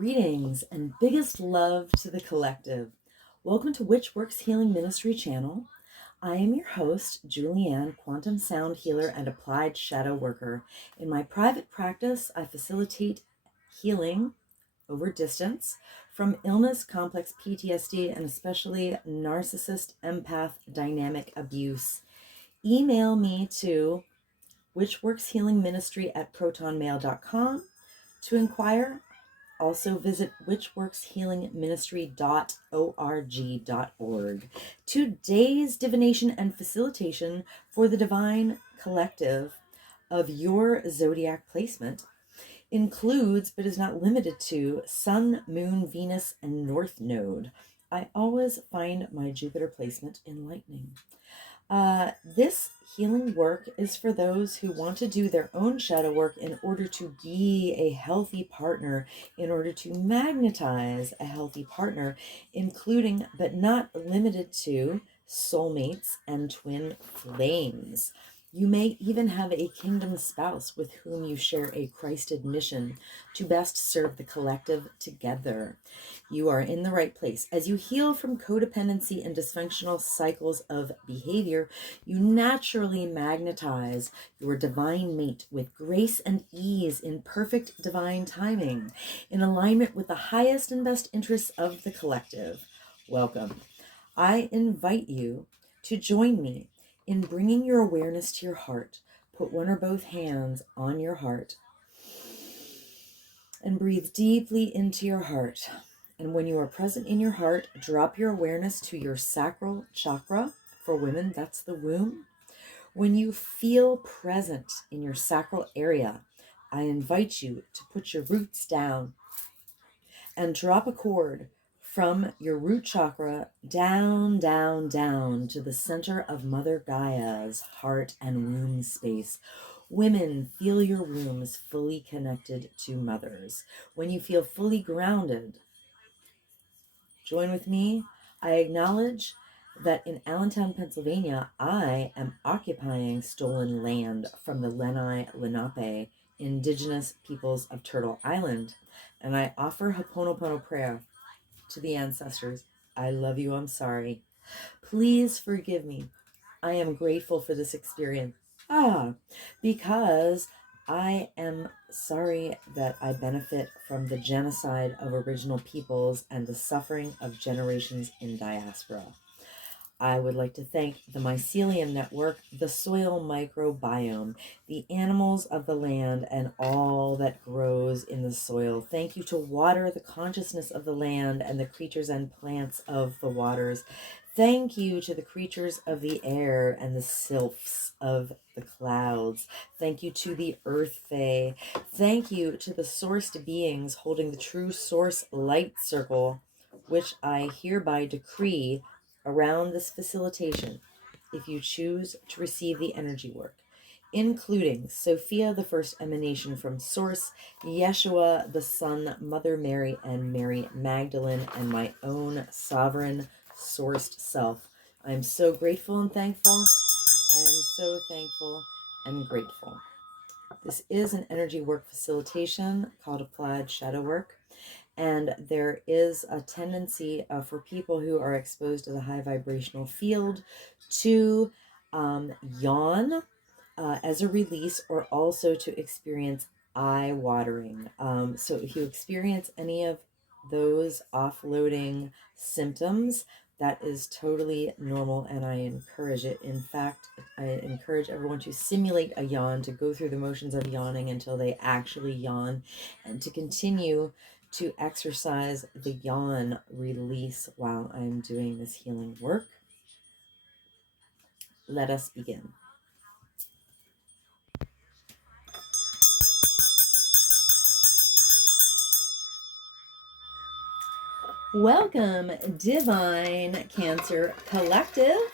Greetings and biggest love to the collective. Welcome to Witch Works Healing Ministry channel. I am your host, Julianne, quantum sound healer and applied shadow worker. In my private practice, I facilitate healing over distance from illness, complex PTSD, and especially narcissist, empath, dynamic abuse. Email me to witchworkshealingministry@protonmail.com to inquire. Also visit witchworkshealingministry.org. Today's divination and facilitation for the divine collective of your zodiac placement includes, but is not limited to, Sun, Moon, Venus, and North Node. I always find my Jupiter placement enlightening. This healing work is for those who want to do their own shadow work in order to be a healthy partner, in order to magnetize a healthy partner, including but not limited to soulmates and twin flames. You may even have a kingdom spouse with whom you share a Christed mission to best serve the collective together. You are in the right place. As you heal from codependency and dysfunctional cycles of behavior, you naturally magnetize your divine mate with grace and ease in perfect divine timing, in alignment with the highest and best interests of the collective. Welcome. I invite you to join me in bringing your awareness to your heart. Put one or both hands on your heart and breathe deeply into your heart. And when you are present in your heart, drop your awareness to your sacral chakra. For women, that's the womb. When you feel present in your sacral area, I invite you to put your roots down and drop a cord from your root chakra down, down, down to the center of Mother Gaia's heart and womb space. Women, feel your wombs fully connected to mothers. When you feel fully grounded, join with me. I acknowledge that in Allentown, Pennsylvania, I am occupying stolen land from the Lenni Lenape, indigenous peoples of Turtle Island, and I offer Ho'oponopono prayer to the ancestors. I love you, I'm sorry. Please forgive me. I am grateful for this experience. Because I am sorry that I benefit from the genocide of original peoples and the suffering of generations in diaspora. I would like to thank the Mycelium Network, the soil microbiome, the animals of the land, and all that grows in the soil. Thank you to water, the consciousness of the land, and the creatures and plants of the waters. Thank you to the creatures of the air and the sylphs of the clouds. Thank you to the Earth Fae. Thank you to the sourced beings holding the true source light circle, which I hereby decree around this facilitation, if you choose to receive the energy work, including Sophia, the first emanation from Source, Yeshua, the Son, Mother Mary, and Mary Magdalene, and my own sovereign sourced self. I am so grateful and thankful. I am so thankful and grateful. This is an energy work facilitation called Applied Shadow Work. And there is a tendency for people who are exposed to the high vibrational field to yawn as a release, or also to experience eye watering. So if you experience any of those offloading symptoms, that is totally normal, and I encourage it. In fact, I encourage everyone to simulate a yawn, to go through the motions of yawning until they actually yawn, and to continue to exercise the yawn release while I'm doing this healing work. Let us begin. Welcome, Divine Cancer Collective.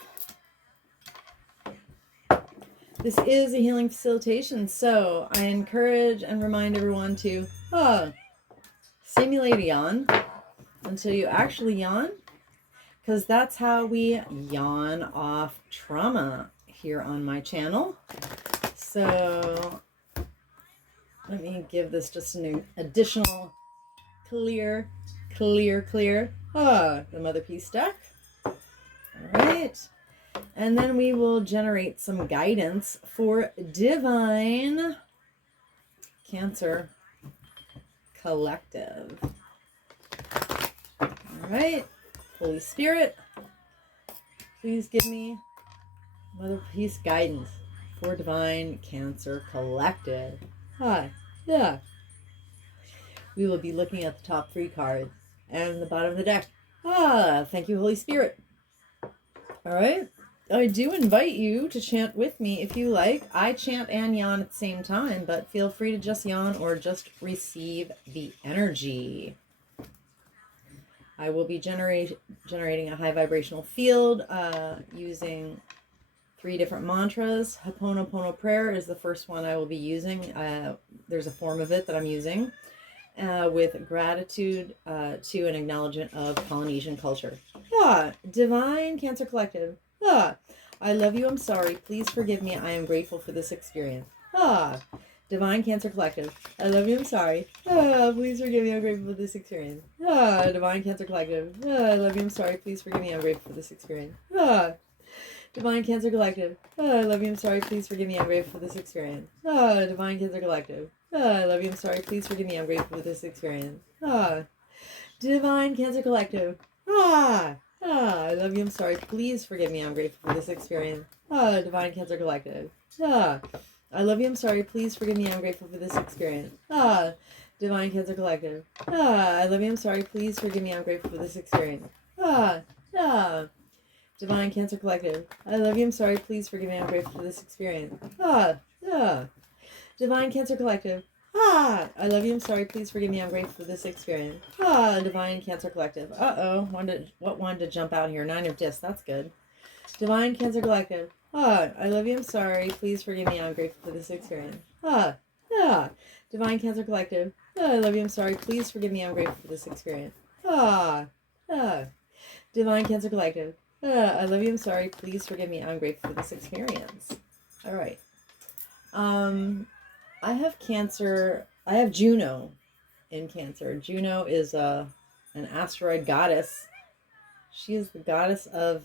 This is a healing facilitation, so I encourage and remind everyone to simulate a yawn until you actually yawn, because that's how we yawn off trauma here on my channel. So let me give this just an additional clear, clear, clear. Ah, the Mother Peace deck. All right. And then we will generate some guidance for Divine Cancer Collective. All right. Holy Spirit, please give me Mother Peace guidance for Divine Cancer Collective. Hi. Yeah. We will be looking at the top 3 cards and the bottom of the deck. Ah, thank you, Holy Spirit. All right. I do invite you to chant with me if you like. I chant and yawn at the same time, but feel free to just yawn or just receive the energy. I will be generating a high vibrational field using 3 different mantras. Ho'oponopono prayer is the first one I will be using. There's a form of it that I'm using with gratitude to an acknowledgement of Polynesian culture. Divine Cancer Collective. I love you. I'm sorry. Please forgive me. I am grateful for this experience. Divine Cancer Collective. I love you. I'm sorry. Please forgive me. I'm grateful for this experience. Divine Cancer Collective. I love you. I'm sorry. Please forgive me. I'm grateful for this experience. Divine Cancer Collective. I love you. I'm sorry. Please forgive me. I'm grateful for this experience. Divine Cancer Collective. I love you. I'm sorry. Please forgive me. I'm grateful for this experience. Divine Cancer Collective. I love you. I'm sorry. Please forgive me. I'm grateful for this experience. Divine Cancer Collective. I love you. I'm sorry. Please forgive me. I'm grateful for this experience. Divine Cancer Collective. I love you. I'm sorry. Please forgive me. I'm grateful for this experience. Divine Cancer Collective. I love you. I'm sorry. Please forgive me. I'm grateful for this experience. Divine Cancer Collective. I love you. I'm sorry. Please forgive me. I'm grateful for this experience. Divine Cancer Collective. What wanted to jump out here? 9 of Discs. That's good. Divine Cancer Collective. I love you. I'm sorry. Please forgive me. I'm grateful for this experience. Divine Cancer Collective. I love you. I'm sorry. Please forgive me. I'm grateful for this experience. Divine Cancer Collective. I love you. I'm sorry. Please forgive me. I'm grateful for this experience. All right. I have Cancer. I have Juno in Cancer. Juno is an asteroid goddess. She is the goddess of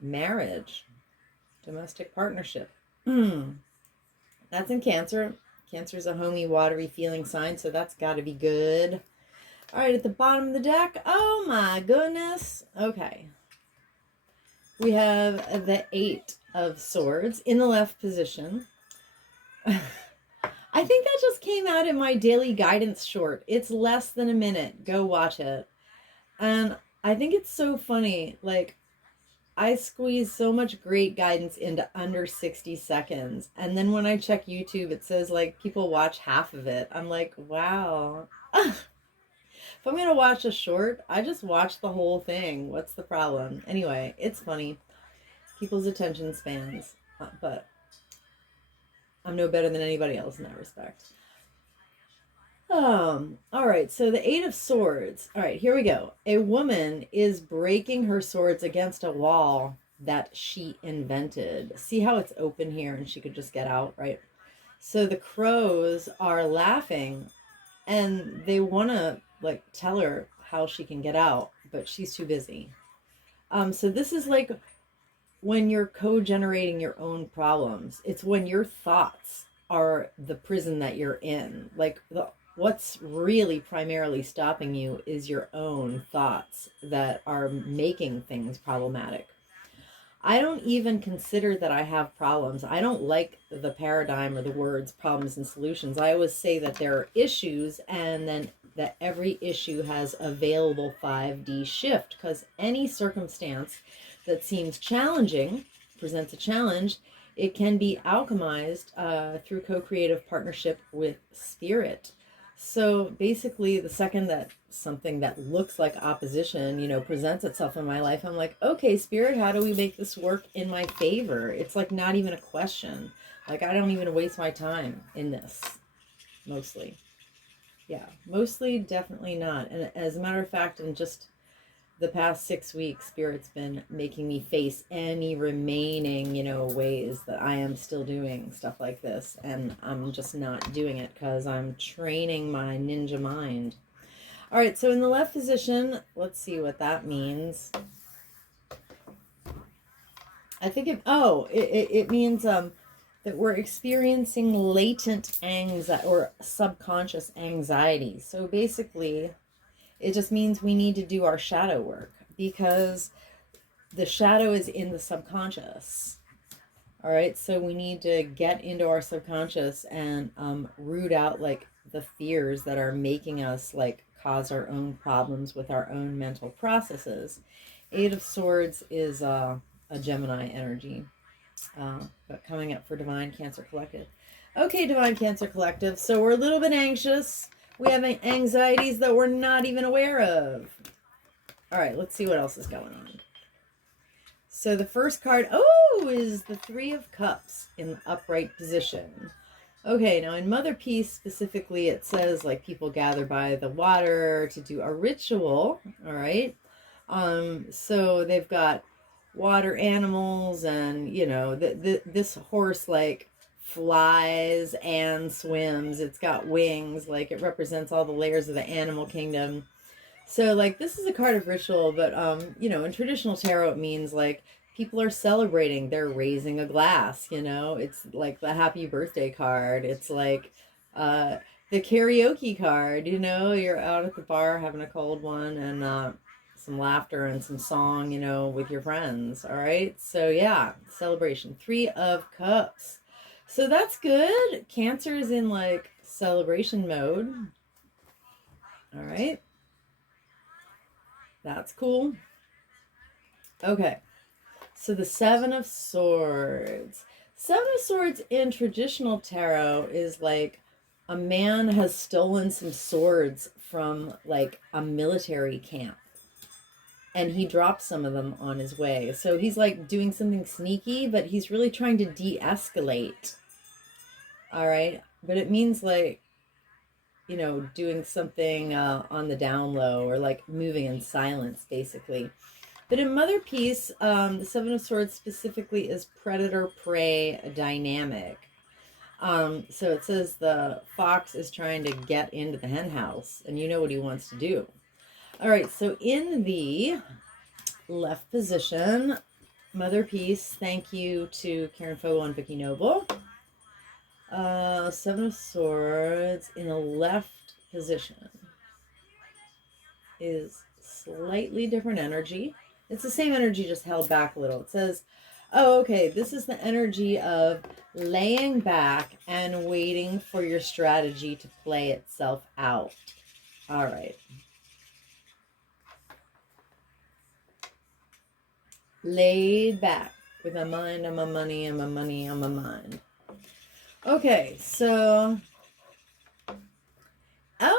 marriage, domestic partnership. That's in Cancer. Cancer is a homey, watery feeling sign, so that's got to be good. All right, at the bottom of the deck. Oh my goodness. Okay. We have the 8 of Swords in the left position. I think that just came out in my daily guidance short. It's less than a minute. Go watch it. And I think it's so funny. Like, I squeeze so much great guidance into under 60 seconds. And then when I check YouTube, it says, like, people watch half of it. I'm like, wow. If I'm going to watch a short, I just watch the whole thing. What's the problem? Anyway, it's funny. People's attention spans. But I'm no better than anybody else in that respect. All right, so the 8 of Swords. All right, here we go. A woman is breaking her swords against a wall that she invented. See how it's open here and she could just get out, right? So the crows are laughing and they want to like tell her how she can get out, but she's too busy. So this is like when you're co-generating your own problems. It's when your thoughts are the prison that you're in. Like what's really primarily stopping you is your own thoughts that are making things problematic. I don't even consider that I have problems. I don't like the paradigm or the words problems and solutions. I always say that there are issues and then that every issue has available 5D shift, because any circumstance that seems challenging, presents a challenge, it can be alchemized through co-creative partnership with spirit. So basically, the second that something that looks like opposition, presents itself in my life, I'm like, okay, spirit, how do we make this work in my favor? It's like not even a question. Like, I don't even waste my time in this, mostly. Yeah, mostly definitely not. And as a matter of fact, in just the past 6 weeks, Spirit's been making me face any remaining, ways that I am still doing stuff like this. And I'm just not doing it because I'm training my ninja mind. All right, so in the left position, let's see what that means. I think it means that we're experiencing latent anxiety or subconscious anxiety. So basically, it just means we need to do our shadow work because the shadow is in the subconscious. All right, so we need to get into our subconscious and root out like the fears that are making us like cause our own problems with our own mental processes. Eight of Swords is a Gemini energy, but coming up for Divine Cancer Collective. Okay, Divine Cancer Collective, so we're a little bit anxious. We have anxieties that we're not even aware of. All right, let's see what else is going on. So the first card, is the Three of Cups in the upright position. Okay, now in Mother Peace specifically, it says like people gather by the water to do a ritual, all right? So they've got water animals and, you know, this horse like flies and swims. It's got wings, like it represents all the layers of the animal kingdom. So like this is a card of ritual, but you know, in traditional tarot it means like people are celebrating, they're raising a glass, you know. It's like the happy birthday card. It's like uh the karaoke card, you know, you're out at the bar having a cold one and some laughter and some song, you know, with your friends. All right. So yeah, celebration. Three of Cups. So that's good. Cancer is in like celebration mode. All right. That's cool. Okay, so the Seven of Swords. Seven of Swords in traditional tarot is like a man has stolen some swords from like a military camp and he drops some of them on his way. So he's like doing something sneaky, but he's really trying to de-escalate. All right, but it means like, you know, doing something on the down low or like moving in silence, basically. But in Mother Peace, the Seven of Swords specifically is predator-prey dynamic. So it says the fox is trying to get into the hen house, and you know what he wants to do. All right, so in the left position, Mother Peace, thank you to Karen Fogel and Vicky Noble. Seven of Swords in the left position is slightly different energy. It's the same energy, just held back a little. It says, oh, okay, this is the energy of laying back and waiting for your strategy to play itself out. All right. Laid back with my mind on my money and my money on my mind. Okay, so...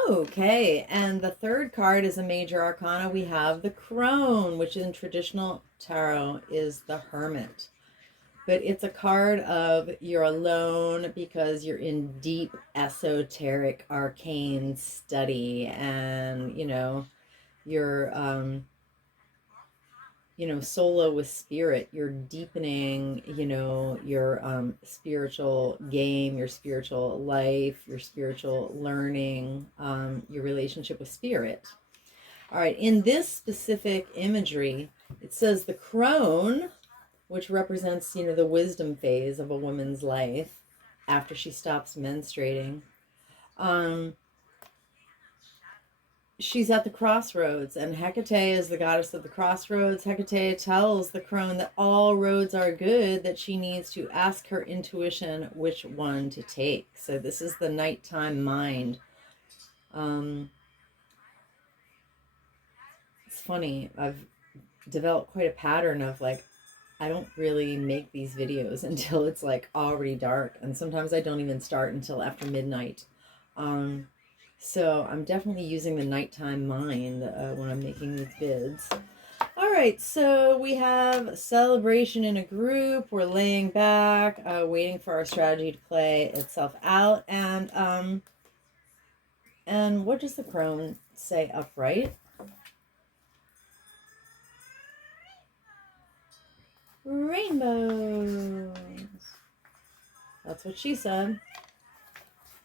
Okay, and the third card is a major arcana. We have the Crone, which in traditional tarot is the Hermit. But it's a card of you're alone because you're in deep esoteric arcane study and, you know, you're, you know, solo with spirit. You're deepening, you know, your spiritual game, your spiritual life, your spiritual learning, your relationship with spirit. All right, in this specific imagery, it says the crone, which represents, you know, the wisdom phase of a woman's life after she stops menstruating. She's at the crossroads, and Hecate is the goddess of the crossroads. Hecate tells the crone that all roads are good, that she needs to ask her intuition which one to take. So this is the nighttime mind. It's funny, I've developed quite a pattern of like, I don't really make these videos until it's like already dark, and sometimes I don't even start until after midnight. So I'm definitely using the nighttime mind when I'm making these vids. All right, so we have celebration in a group. We're laying back, waiting for our strategy to play itself out. And what does the crone say upright? Rainbows. That's what she said.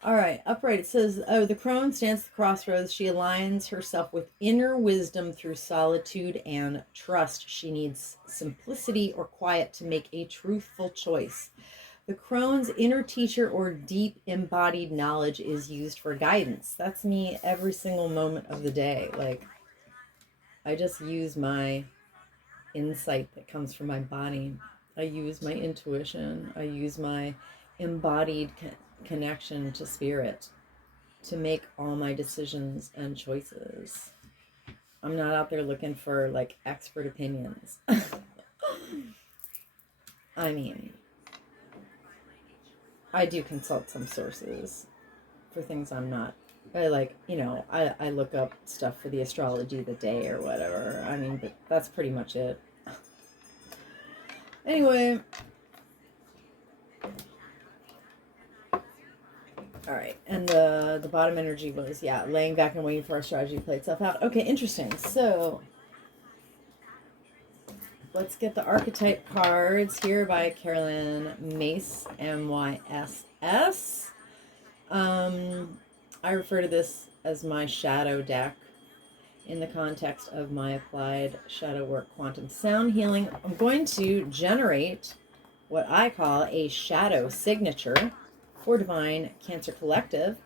All right, upright. It says, oh, the crone stands at the crossroads. She aligns herself with inner wisdom through solitude and trust. She needs simplicity or quiet to make a truthful choice. The crone's inner teacher or deep embodied knowledge is used for guidance. That's me every single moment of the day. Like, I just use my insight that comes from my body. I use my intuition. I use my embodied connection to spirit to make all my decisions and choices. I'm not out there looking for like expert opinions. I mean, I do consult some sources for things I'm not. I like, I look up stuff for the astrology of the day or whatever. I mean, but that's pretty much it. Anyway. All right, and the bottom energy was, laying back and waiting for our strategy to play itself out. Okay, interesting. So let's get the archetype cards here by Carolyn Mace, MYSS. I refer to this as my shadow deck in the context of my applied shadow work quantum sound healing. I'm going to generate what I call a shadow signature for Divine Cancer Collective,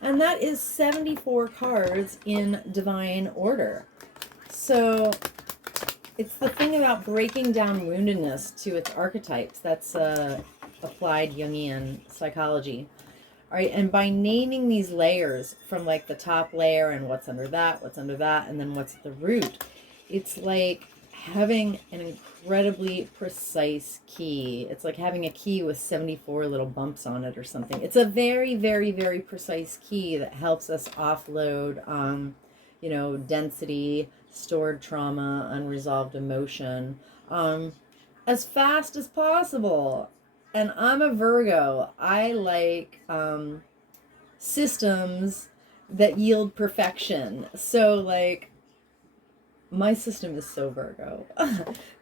and that is 74 cards in divine order. So it's the thing about breaking down woundedness to its archetypes. That's applied Jungian psychology. All right, and by naming these layers from like the top layer and what's under that, and then what's at the root, it's like having an incredibly precise key. It's like having a key with 74 little bumps on it or something. It's a very, very, very precise key that helps us offload, density, stored trauma, unresolved emotion, as fast as possible. And I'm a Virgo. I like systems that yield perfection. So, like, my system is so Virgo.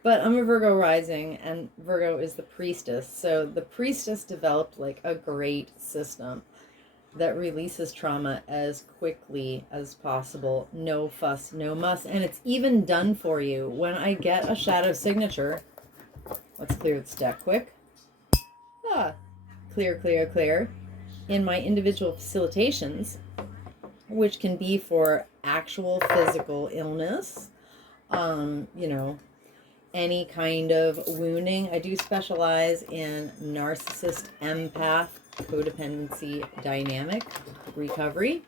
But I'm a Virgo rising, and Virgo is the priestess. So the priestess developed, like, a great system that releases trauma as quickly as possible. No fuss, no muss. And it's even done for you. When I get a shadow signature, let's clear this deck quick. Clear, clear, clear. In my individual facilitations, which can be for actual physical illness, any kind of wounding. I do specialize in narcissist, empath, codependency, dynamic recovery.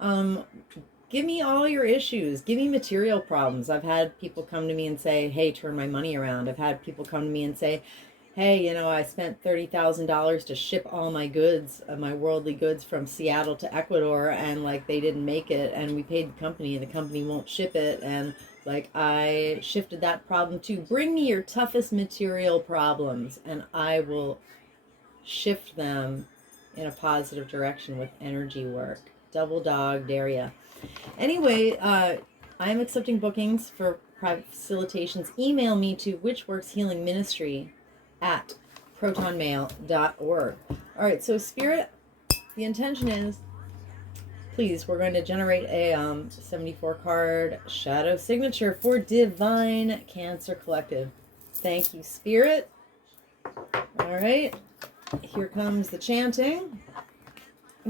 Give me all your issues. Give me material problems. I've had people come to me and say, hey, turn my money around. I've had people come to me and say, hey, I spent $30,000 to ship all my goods, my worldly goods from Seattle to Ecuador, and like they didn't make it, and we paid the company, and the company won't ship it, and like I shifted that problem too. Bring me your toughest material problems, and I will shift them in a positive direction with energy work. Double dog dare ya. Anyway, I am accepting bookings for private facilitations. Email me to witchworkshealingministry@protonmail.org. All right, so Spirit, the intention is, please, we're going to generate a 74 card shadow signature for Divine Cancer Collective. Thank you, Spirit. All right, here comes the chanting.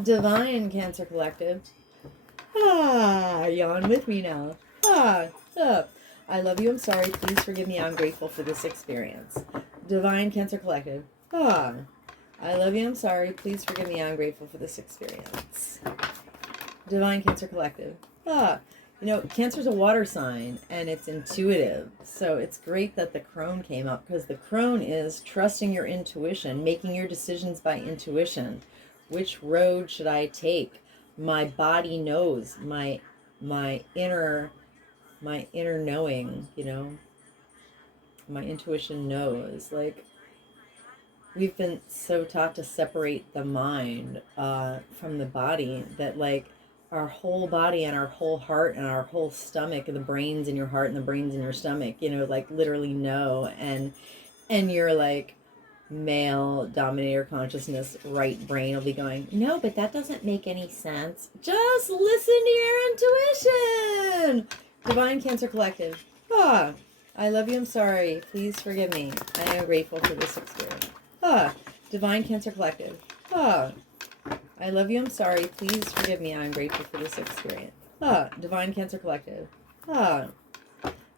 Divine Cancer Collective. Yawn with me now. I love you. I'm sorry. Please forgive me. I'm grateful for this experience. Divine Cancer Collective. I love you. I'm sorry. Please forgive me. I'm grateful for this experience. Divine Cancer Collective. Cancer's a water sign and it's intuitive. So it's great that the crone came up, because the crone is trusting your intuition, making your decisions by intuition. Which road should I take? My body knows, my inner knowing, my intuition knows. Like, we've been so taught to separate the mind from the body that like our whole body and our whole heart and our whole stomach, and the brains in your heart and the brains in your stomach, like literally know, and you're like male dominator consciousness right brain will be going, no, but that doesn't make any sense. Just listen to your intuition. Divine Cancer Collective. Ah, I love you. I'm sorry. Please forgive me. I am grateful for this experience. Ah, Divine Cancer Collective. Ah, I love you. I'm sorry. Please forgive me. I'm grateful for this experience. Ah, Divine Cancer Collective. Ah,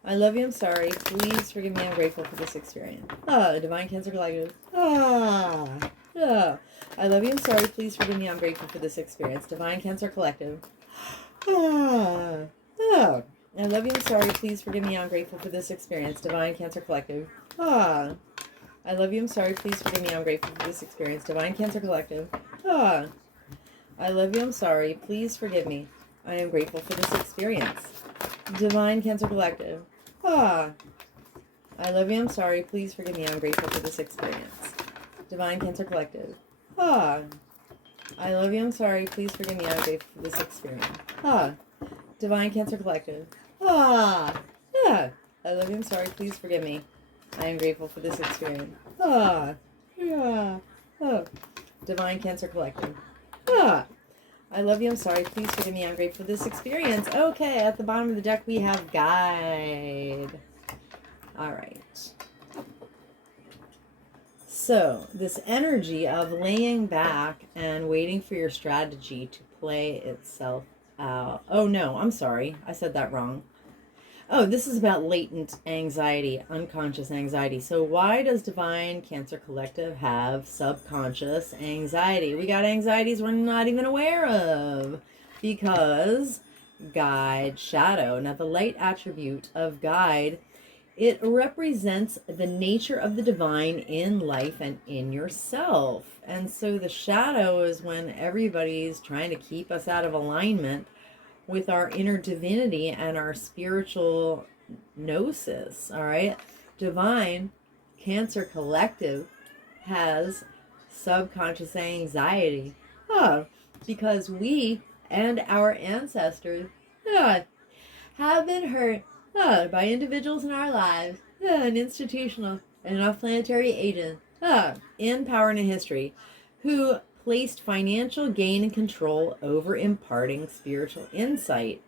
I love you. I'm sorry. Please forgive me. I'm grateful for this experience. Ah, Divine Cancer Collective. Ah, ah. I love you. I'm sorry. Please forgive me. I'm grateful for this experience. Divine Cancer Collective. Ah, ah. I love you. I'm sorry. Please forgive me. I'm grateful for this experience. Divine Cancer Collective. Ah. I love you. I'm sorry. Please forgive me. I'm grateful for this experience. Divine Cancer Collective. Ah. I love you. I'm sorry. Please forgive me. I am grateful for this experience. Divine Cancer Collective. Ah. I love you. I'm sorry. Please forgive me. I'm grateful for this experience. Divine Cancer Collective. Ah. I love you. I'm sorry. Please forgive me. I'm grateful for this experience. Ah. Divine Cancer Collective. Ah. Yeah. I love you. I'm sorry. Please forgive me. I am grateful for this experience. Ah. Yeah. Oh. Divine Cancer Collective. Ah. I love you. I'm sorry. Please forgive me. I'm grateful for this experience. Okay, at the bottom of the deck we have Guide. All right. So, this energy of laying back and waiting for your strategy to play itself out. Oh, no, I'm sorry. I said that wrong. Oh, this is about latent anxiety, unconscious anxiety. So why does Divine Cancer Collective have subconscious anxiety? We got anxieties we're not even aware of. Because Guide, Shadow. Now, the light attribute of Guide, it represents the nature of the divine in life and in yourself. And so the shadow is when everybody's trying to keep us out of alignment with our inner divinity and our spiritual gnosis. All right. Divine Cancer Collective has subconscious anxiety. Because we and our ancestors have been hurt by individuals in our lives and institutional and off-planetary agents in power and in history who placed financial gain and control over imparting spiritual insight.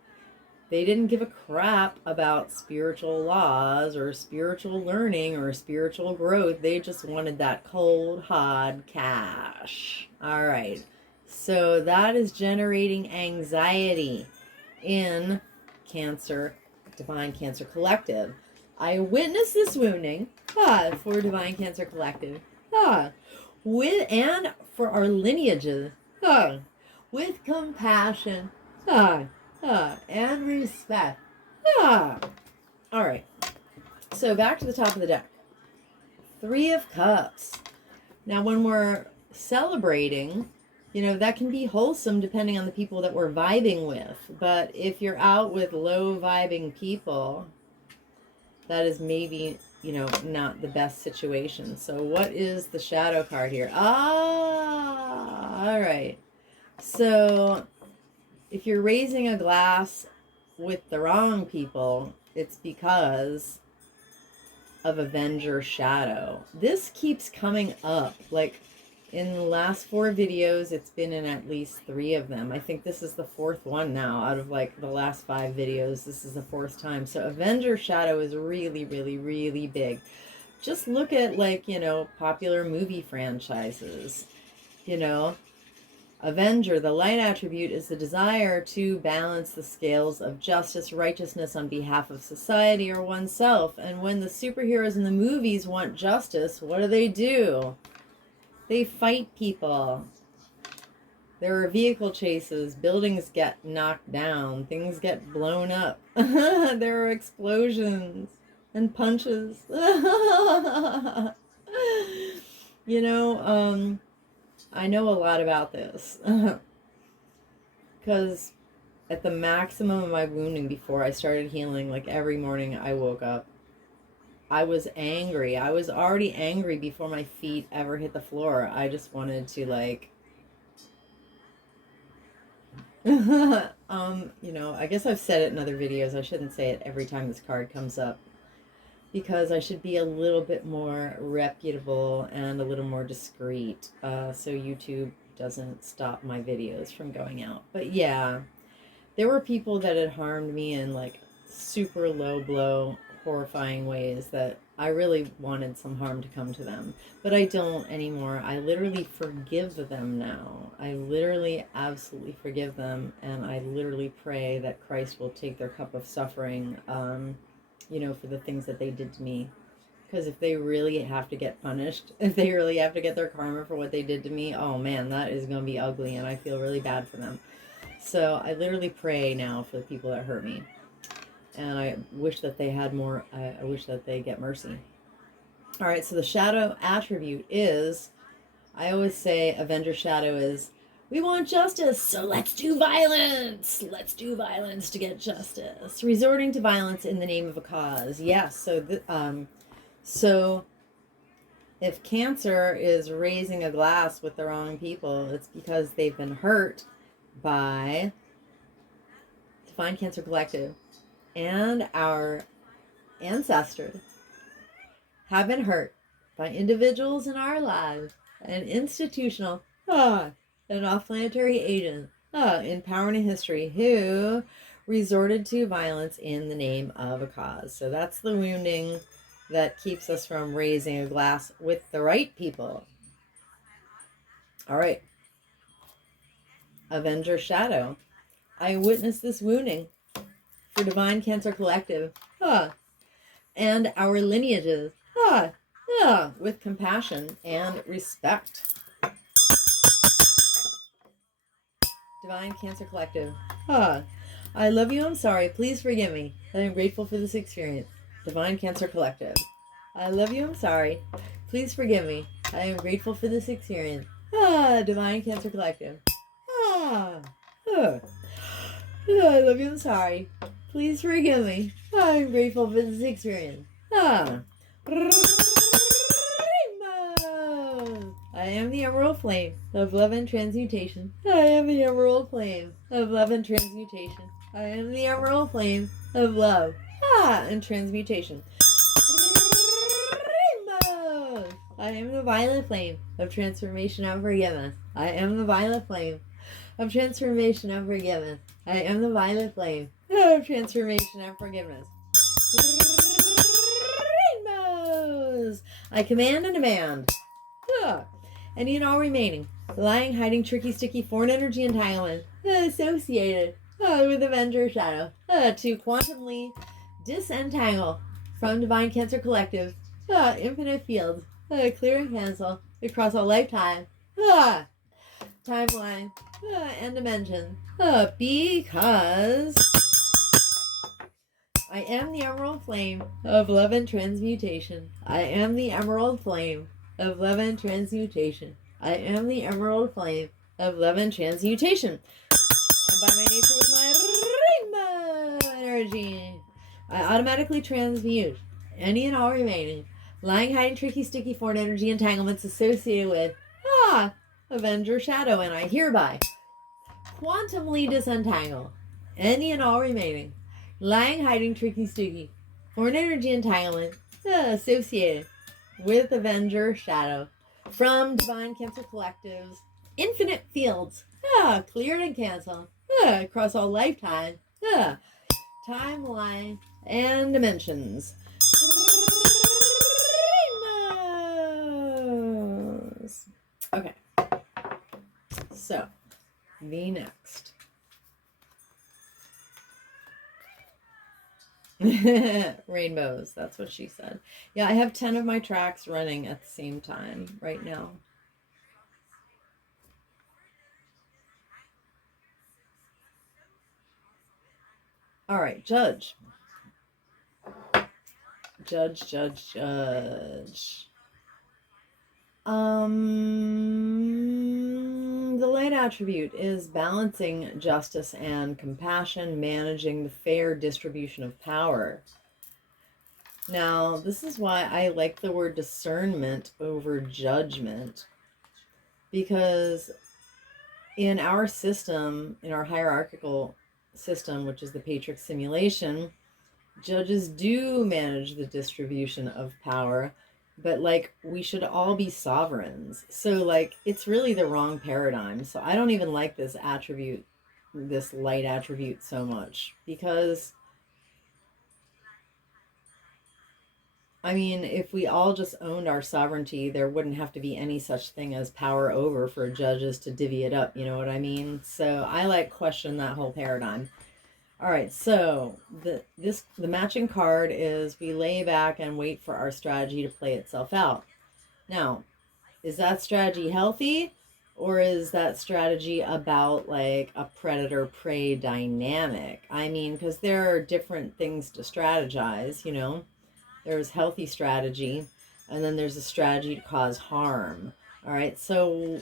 They didn't give a crap about spiritual laws or spiritual learning or spiritual growth. They just wanted that cold, hard cash. All right. So that is generating anxiety in Divine Cancer Collective. I witnessed this wounding for Divine Cancer Collective. And for our lineages, with compassion, and respect. All right. So back to the top of the deck. 3 of Cups. Now, when we're celebrating, that can be wholesome depending on the people that we're vibing with. But if you're out with low vibing people, that is maybe not the best situation. So what is the shadow card here? All right. So if you're raising a glass with the wrong people, it's because of Avenger Shadow. This keeps coming up. Like in the last 4 videos, it's been in at least 3 of them. I think this is the 4th one now out of like the last 5 videos. This is the 4th time. So Avenger Shadow is really, really, really big. Just look at popular movie franchises. Avenger, the light attribute, is the desire to balance the scales of justice, righteousness on behalf of society or oneself. And when the superheroes in the movies want justice, what do? They fight people. There are vehicle chases, buildings get knocked down, things get blown up. There are explosions and punches. I know a lot about this. Because at the maximum of my wounding before I started healing, like every morning I woke up, I was angry. I was already angry before my feet ever hit the floor. I just wanted to I guess I've said it in other videos. I shouldn't say it every time this card comes up. because I should be a little bit more reputable and a little more discreet, so YouTube doesn't stop my videos from going out. But yeah, there were people that had harmed me in like super low blow, horrifying ways that I really wanted some harm to come to them. But I don't anymore. I literally forgive them now. I literally absolutely forgive them. And I literally pray that Christ will take their cup of suffering, for the things that they did to me. Because if they really have to get punished, if they really have to get their karma for what they did to me, oh man, that is going to be ugly. And I feel really bad for them. So I literally pray now for the people that hurt me. And I wish that they had more, I wish that they get mercy. All right, so the shadow attribute is, I always say Avenger Shadow is, we want justice, so let's do violence. Let's do violence to get justice. Resorting to violence in the name of a cause. Yes, so if Cancer is raising a glass with the wrong people, it's because they've been hurt by Divine Cancer Collective, and our ancestors have been hurt by individuals in our lives and institutional and off-planetary agents in power and history who resorted to violence in the name of a cause. So that's the wounding that keeps us from raising a glass with the right people. All right. Avenger Shadow. I witnessed this wounding for Divine Cancer Collective and our lineages with compassion and respect. Divine Cancer Collective. I love you, I'm sorry, please forgive me. I am grateful for this experience. Divine Cancer Collective. I love you, I'm sorry, please forgive me. I am grateful for this experience. Divine Cancer Collective. I love you, I'm sorry. Please forgive me. I'm grateful for this experience. I am the emerald flame of love and transmutation. I am the emerald flame of love and transmutation. I am the emerald flame of love and transmutation. I am the violet flame of transformation and forgiveness. I am the violet flame of transformation and forgiveness. I am the violet flame of transformation and forgiveness. Rainbows! I command and demand. Any and all remaining, lying, hiding, tricky, sticky, foreign energy entanglement associated with Avenger Shadow to quantumly disentangle from Divine Cancer Collective infinite fields, clear and cancel across all lifetime, timeline, and dimension, because I am the emerald flame of love and transmutation. I am the emerald flame of love and transmutation. I am the emerald flame of love and transmutation. And by my nature with my rainbow energy, I automatically transmute any and all remaining lying, hiding, tricky, sticky, foreign energy entanglements associated with Avenger Shadow, and I hereby quantumly disentangle any and all remaining lying, hiding, tricky, sticky, foreign energy entanglement associated with Avenger Shadow from Divine Cancer Collective's infinite fields, cleared and canceled across all lifetime, timeline, and dimensions. Rainbows. Okay, so the next. Rainbows, that's what she said. Yeah, I have 10 of my tracks running at the same time right now. All right, judge. Judge. The light attribute is balancing justice and compassion, managing the fair distribution of power. Now, this is why I like the word discernment over judgment, because in our system, in our hierarchical system, which is the Patrix simulation, Judges do manage the distribution of power, but like we should all be sovereigns. So like it's really the wrong paradigm. So I don't even like this attribute, this light attribute so much, because I mean, if we all just owned our sovereignty, there wouldn't have to be any such thing as power over for judges to divvy it up, you know what I mean? So I like question that whole paradigm. All right, so the matching card is we lay back and wait for our strategy to play itself out. Now, is that strategy healthy, or is that strategy about like a predator prey dynamic? I mean, because there are different things to strategize, you know. There's healthy strategy, and then there's a strategy to cause harm. All right, so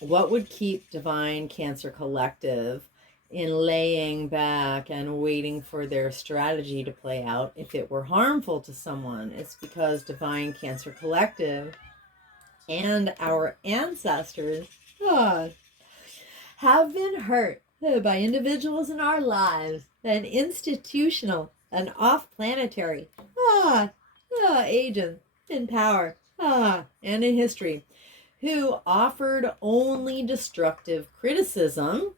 what would keep Divine Cancer Collective in laying back and waiting for their strategy to play out if it were harmful to someone? It's because Divine Cancer Collective and our ancestors have been hurt by individuals in our lives, and institutional and off-planetary agents in power and in history who offered only destructive criticism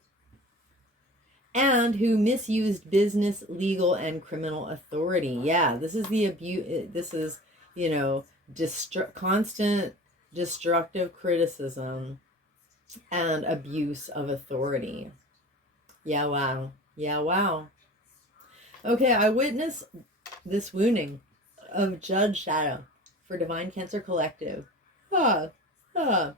and who misused business, legal, and criminal authority. Yeah, this is the abuse. This is, you know, constant destructive criticism and abuse of authority. Yeah, wow. Yeah, wow. Okay, I witnessed this wounding of Judge Shadow for Divine Cancer Collective. Ah, ah,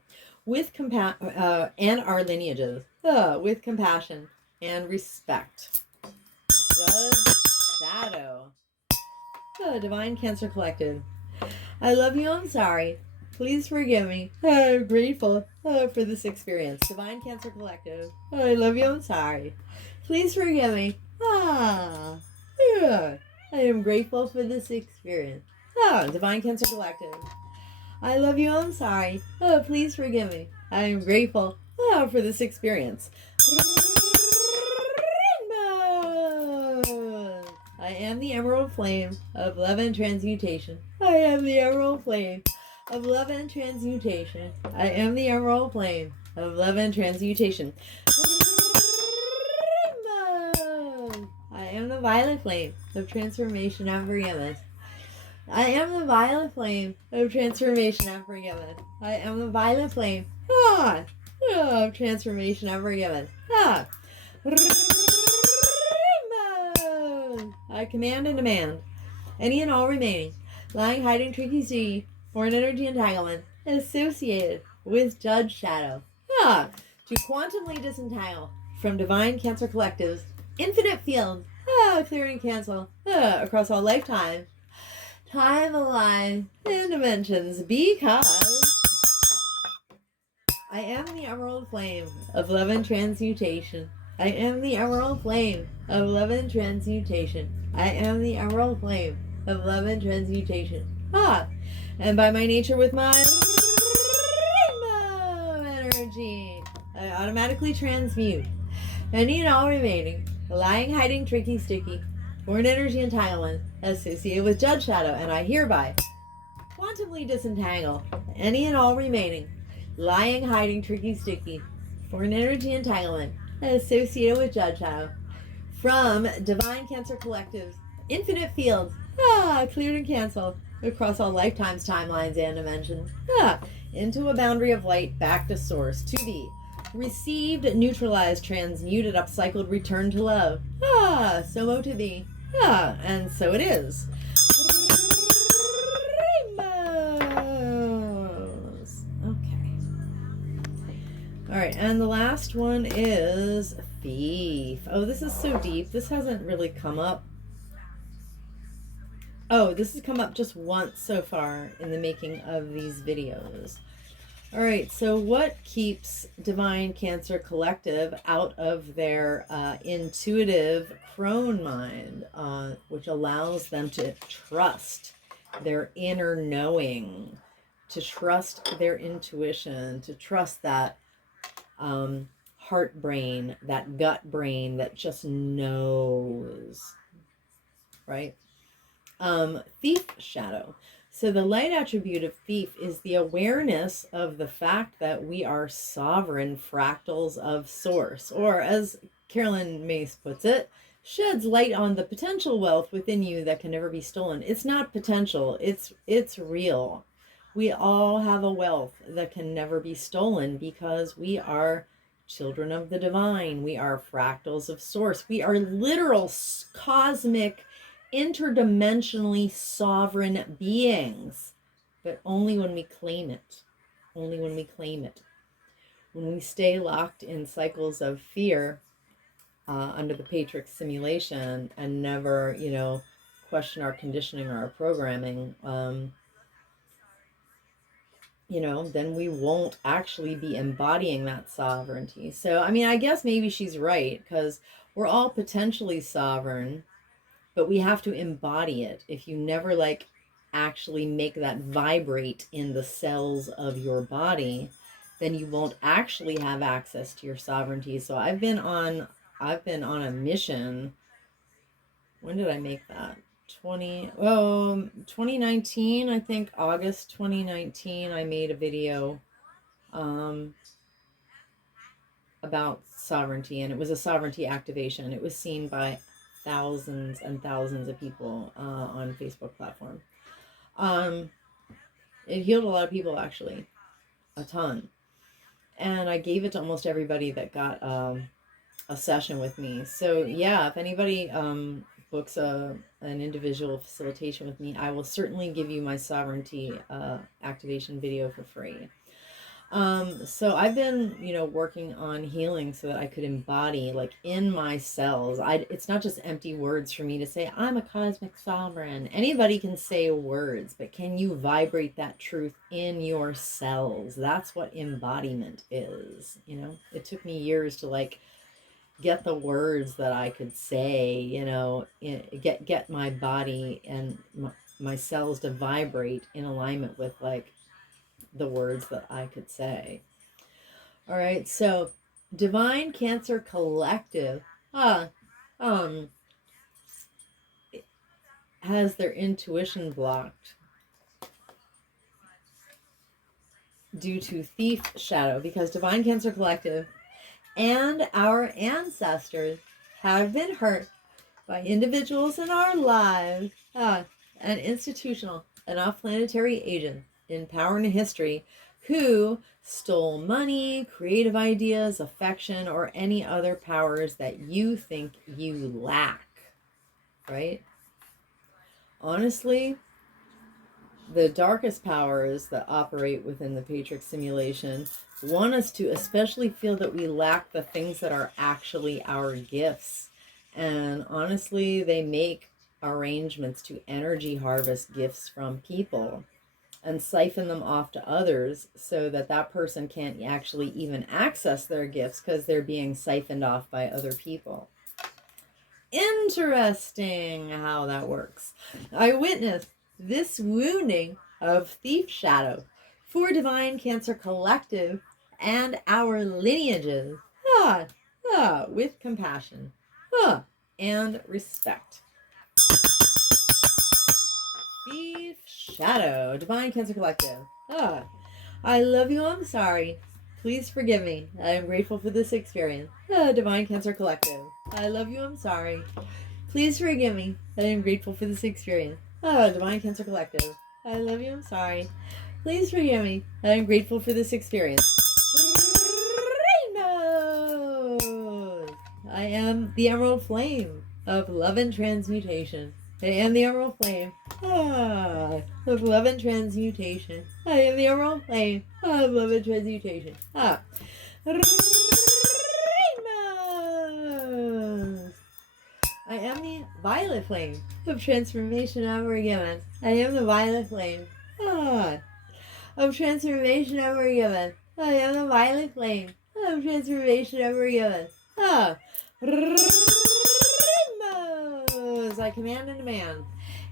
and our lineages, with compassion and respect. Judge Shadow, Divine Cancer Collective. I love you. I'm sorry. Please forgive me. I'm grateful for this experience. Divine Cancer Collective. I love you. I'm sorry. Please forgive me. Yeah. I am grateful for this experience. Divine Cancer Collective. I love you. I'm sorry. Please forgive me. I am grateful for this experience. I am the emerald flame of love and transmutation. I am the emerald flame of love and transmutation. I am the emerald flame of love and transmutation. I am the violet flame of transformation and forgiveness. I am the violet flame of transformation and forgiveness. I am the violet flame of transformation and forgiveness. I command and demand any and all remaining lying, hiding, tricky, see, foreign energy entanglement associated with Judge Shadow to quantumly disentangle from Divine Cancer Collective's infinite field, clear and cancel across all lifetimes, time, line, and dimensions, because I am the emerald flame of love and transmutation. I am the emerald flame of love and transmutation. I am the emerald flame of love and transmutation. And by my nature with my rainbow energy, I automatically transmute any and all remaining lying, hiding, tricky, sticky, foreign energy entanglement associated with Judge Shadow, and I hereby quantumly disentangle any and all remaining lying, hiding, tricky, sticky, foreign energy entanglement associated with Judge Shadow from Divine Cancer Collective's infinite fields, cleared and canceled across all lifetimes, timelines, and dimensions, into a boundary of light, back to source, to be received, neutralized, transmuted, upcycled, returned to love. So to be. And so it is. Rainbows. Okay. All right, and the last one is Thief. Oh, this is so deep. This hasn't really come up. Oh, this has come up just once so far in the making of these videos. All right, so what keeps Divine Cancer Collective out of their intuitive crone mind, which allows them to trust their inner knowing, to trust their intuition, to trust that heart brain, that gut brain that just knows, right? Thief shadow. So the light attribute of thief is the awareness of the fact that we are sovereign fractals of source, or as Carolyn Mace puts it, sheds light on the potential wealth within you that can never be stolen. It's not potential, it's real. We all have a wealth that can never be stolen because we are children of the divine. We are fractals of source. We are literal cosmic, interdimensionally sovereign beings, but only when we claim it. Only when we claim it. When we stay locked in cycles of fear under the Patrix simulation and never, question our conditioning or our programming, then we won't actually be embodying that sovereignty. So, I guess maybe she's right, because we're all potentially sovereign, but we have to embody it. If you never actually make that vibrate in the cells of your body, then you won't actually have access to your sovereignty. So I've been on a mission. When did I make that? 2019, I think August 2019, I made a video about sovereignty, and it was a sovereignty activation. It was seen by thousands and thousands of people on Facebook platform. It healed a lot of people, actually, a ton. And I gave it to almost everybody that got a session with me. So yeah, if anybody books an individual facilitation with me, I will certainly give you my sovereignty activation video for free. So I've been, working on healing so that I could embody, in my cells. It's not just empty words for me to say, I'm a cosmic sovereign. Anybody can say words, but can you vibrate that truth in your cells? That's what embodiment is, It took me years to, get the words that I could say, get my body and my cells to vibrate in alignment with, the words that I could say. All right, so Divine Cancer Collective has their intuition blocked due to thief shadow, because Divine Cancer Collective and our ancestors have been hurt by individuals in our lives and institutional and off-planetary agents in power and history who stole money, creative ideas, affection, or any other powers that you think you lack, right? Honestly, the darkest powers that operate within the Patrix simulation want us to especially feel that we lack the things that are actually our gifts. And honestly, they make arrangements to energy harvest gifts from people and siphon them off to others so that that person can't actually even access their gifts because they're being siphoned off by other people. Interesting how that works. I witnessed this wounding of thief shadow for Divine Cancer Collective and our lineages with compassion and respect. Thief shadow, Divine Cancer Collective. I love you, I'm sorry. Please forgive me. I am grateful for this experience. Divine Cancer Collective. I love you, I'm sorry. Please forgive me. I am grateful for this experience. Divine Cancer Collective. I love you, I'm sorry. Please forgive me. I am grateful for this experience. Rainbows! I am the Emerald Flame of love and transmutation. I am the Emerald Flame of love and transmutation. I am the Emerald Flame of love and transmutation. Rainbows! I am the Violet Flame of transformation ever given. I am the Violet Flame of transformation ever given. I am the Violet Flame of transformation ever given. Rainbows! I command and demand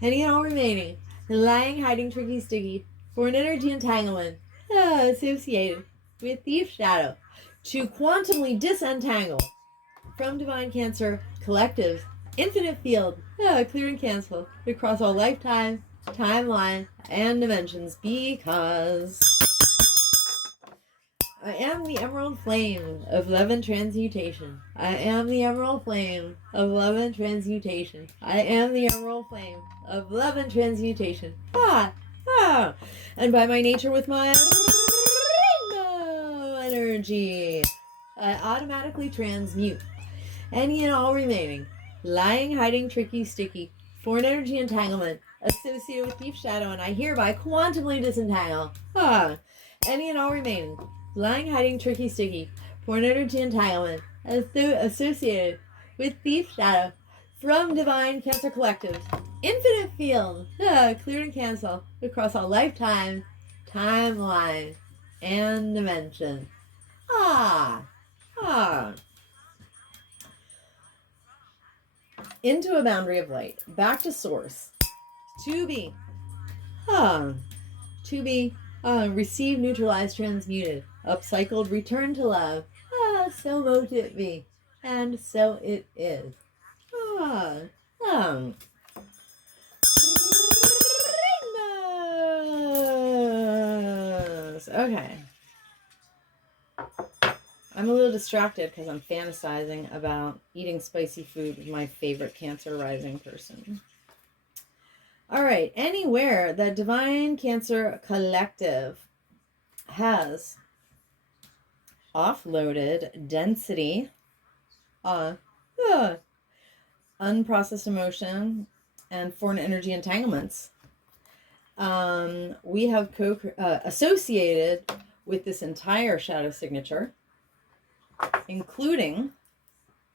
any and all remaining lying, hiding, tricky, sticky, foreign energy entanglement associated with thief shadow to quantumly disentangle from Divine Cancer Collective's infinite field, clear and cancel across all lifetime, timeline, and dimensions, because I am the emerald flame of love and transmutation. I am the emerald flame of love and transmutation. I am the emerald flame of love and transmutation. And by my nature with my rainbow energy, I automatically transmute any and all remaining lying, hiding, tricky, sticky, foreign energy entanglement associated with deep shadow, and I hereby quantumly disentangle any and all remaining lying, hiding, tricky, sticky, foreign energy entanglement associated with thief shadow from divine Cancer Collective. Infinite field, clear and cancel across all lifetime, timeline, and dimension. Into a boundary of light, back to source, to be, receive, neutralized, transmuted, upcycled, return to love. So mote it be, and so it is. Rainbows. Okay. I'm a little distracted because I'm fantasizing about eating spicy food with my favorite Cancer rising person. All right. Anywhere that Divine Cancer Collective has offloaded density, unprocessed emotion, and foreign energy entanglements, we have associated with this entire shadow signature, including,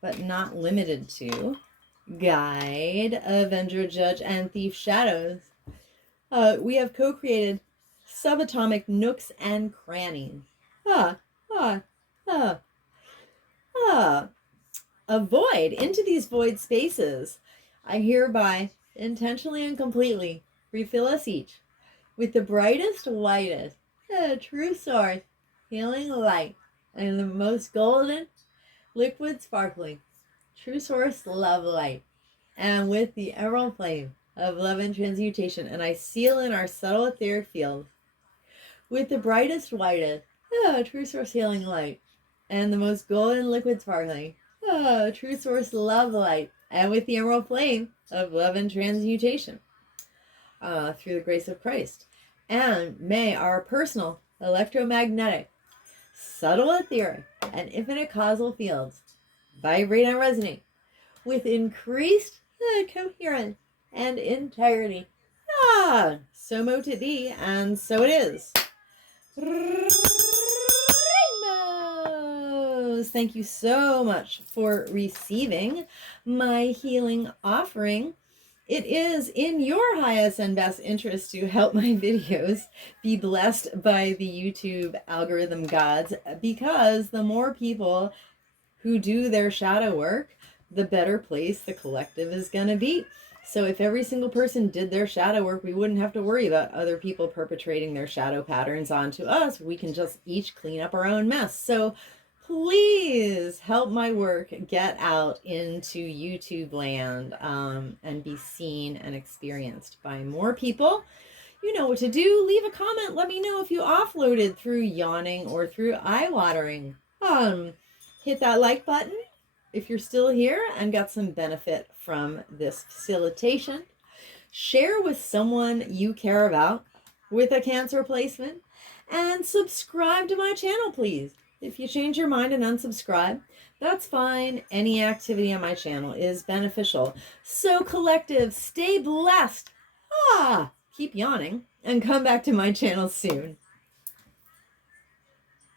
but not limited to, Guide, Avenger, Judge, and Thief shadows. We have co-created subatomic nooks and crannies. A void into these void spaces. I hereby, intentionally and completely, refill us each with the brightest, whitest, true source, healing light, and the most golden, liquid, sparkling, true source, love light, and with the emerald flame of love and transmutation. And I seal in our subtle etheric field with the brightest, whitest, true source, healing light, and the most golden, liquid, sparkling, true source, love light, and with the emerald flame of love and transmutation, through the grace of Christ. And may our personal electromagnetic, subtle etheric, and infinite causal fields vibrate and resonate with increased coherence and integrity. So mote it be, and so it is. Rainbows! Thank you so much for receiving my healing offering. It is in your highest and best interest to help my videos be blessed by the YouTube algorithm gods, because the more people who do their shadow work, the better place the collective is going to be. So if every single person did their shadow work, we wouldn't have to worry about other people perpetrating their shadow patterns onto us. We can just each clean up our own mess. So please help my work get out into YouTube land, and be seen and experienced by more people. You know what to do. Leave a comment. Let me know if you offloaded through yawning or through eye watering. Hit that like button if you're still here and got some benefit from this facilitation. Share with someone you care about with a Cancer placement, and subscribe to my channel, please. If you change your mind and unsubscribe, that's fine. Any activity on my channel is beneficial. So collective, stay blessed. Keep yawning and come back to my channel soon.